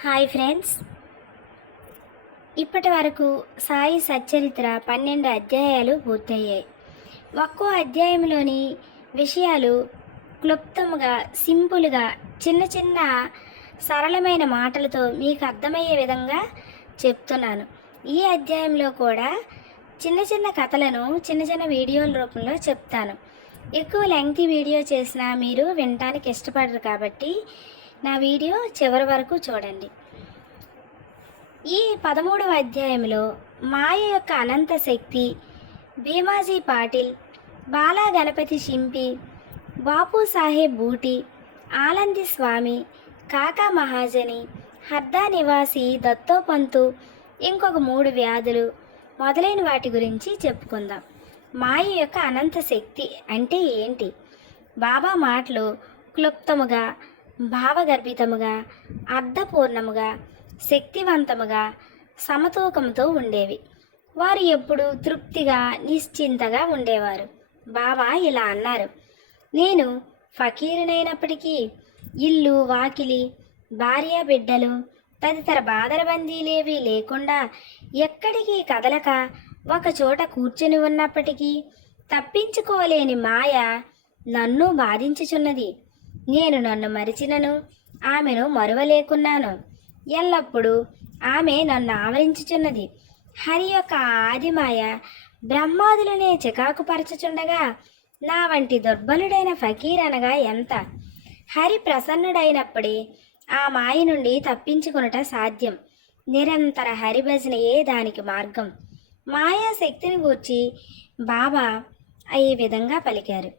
Hi friends. ఇప్పటి వరకు సాయి సచ్చరిత్ర పన్నెండు అధ్యాయాలు పూర్తయ్యాయి. ఒక్కో అధ్యాయంలోని విషయాలు క్లుప్తంగా సింపుల్గా చిన్న చిన్న సరళమైన మాటలతో మీకు అర్థమయ్యే విధంగా చెప్తున్నాను. ఈ అధ్యాయంలో కూడా చిన్న చిన్న కథలను చిన్న చిన్న వీడియోల రూపంలో చెప్తాను. ఎక్కువ లెంగ్తీ వీడియో చేసినా మీరు వినటానికి ఇష్టపడరు కాబట్టి నా వీడియో చివరి వరకు చూడండి. ఈ పదమూడవ అధ్యాయంలో మాయ యొక్క అనంత శక్తి భీమాజీ పాటిల్ బాలా గణపతి షింపి బాపు సాహెబ్ బూటి ఆనంది స్వామి కాకా మహాజని హర్దా నివాసి దత్తోపంతు ఇంకొక మూడు వ్యాధులు మొదలైన వాటి గురించి చెప్పుకుందాం. మాయ యొక్క అనంత శక్తి అంటే ఏంటి? బాబా మాటలు క్లుప్తముగా భావగర్భితముగా అర్థపూర్ణముగా శక్తివంతముగా సమతూకంతో ఉండేవి. వారు ఎప్పుడూ తృప్తిగా నిశ్చింతగా ఉండేవారు. బాబా ఇలా అన్నారు. నేను ఫకీరునైనప్పటికీ ఇల్లు వాకిలి భార్య బిడ్డలు తదితర బాధల బందీలేవి లేకుండా ఎక్కడికి కదలక ఒక చోట కూర్చుని ఉన్నప్పటికీ తప్పించుకోలేని మాయ నన్ను బాధించుచున్నది. నేను నన్ను మరిచినను ఆమెను మరువలేకున్నాను. ఎల్లప్పుడూ ఆమె నన్ను ఆవరించుచున్నది. హరి యొక్క ఆదిమాయ బ్రహ్మాదులనే చికాకు పరచుచుండగా నా వంటి దుర్బలుడైన ఫకీర్ అనగా ఎంత? హరి ప్రసన్నుడైనప్పుడే ఆ మాయ నుండి తప్పించుకునట సాధ్యం. నిరంతర హరిభజనయే దానికి మార్గం. మాయా శక్తిని గూర్చి బాబా ఈ విధంగా పలికారు.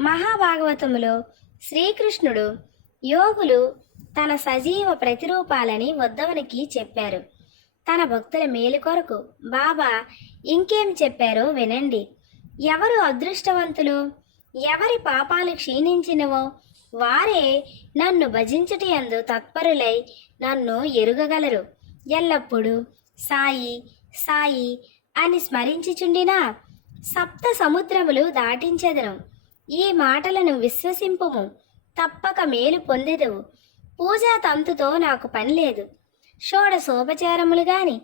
మహాభాగవతములో శ్రీకృష్ణుడు యోగులు తన సజీవ ప్రతిరూపాలని ఉద్ధవునికి చెప్పారు. తన భక్తుల మేలు కొరకు బాబా ఇంకేం చెప్పారో వినండి. ఎవరు అదృష్టవంతులు? ఎవరి పాపాలు క్షీణించినవో? వారే నన్ను భజించుటి అందు తత్పరులై నన్ను ఎరుగగలరు. ఎల్లప్పుడూ సాయి సాయి అని స్మరించుచుండినా సప్త సముద్రములు దాటించెదను. ఈ మాటలను విశ్వసింపుము. తప్పక మేలు పొందెదవు. పూజా తంతుతో నాకు పని లేదు. షోడశోపచారములు గాని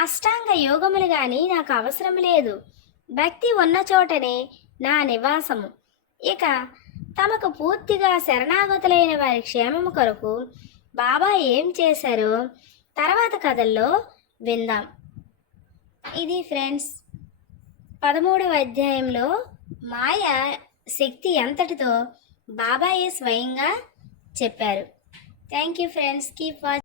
అష్టాంగ యోగములు గాని నాకు అవసరం లేదు. భక్తి ఉన్న చోటనే నా నివాసము. ఇక తమకు పూర్తిగా శరణాగతులైన వారి క్షేమము కొరకు బాబా ఏం చేశారో తర్వాత కథల్లో విందాం. ఇది ఫ్రెండ్స్ పదమూడవ అధ్యాయంలో మాయ శక్తి ఎంతటితో బాబాయే స్వయంగా చెప్పారు. Thank you friends keep watch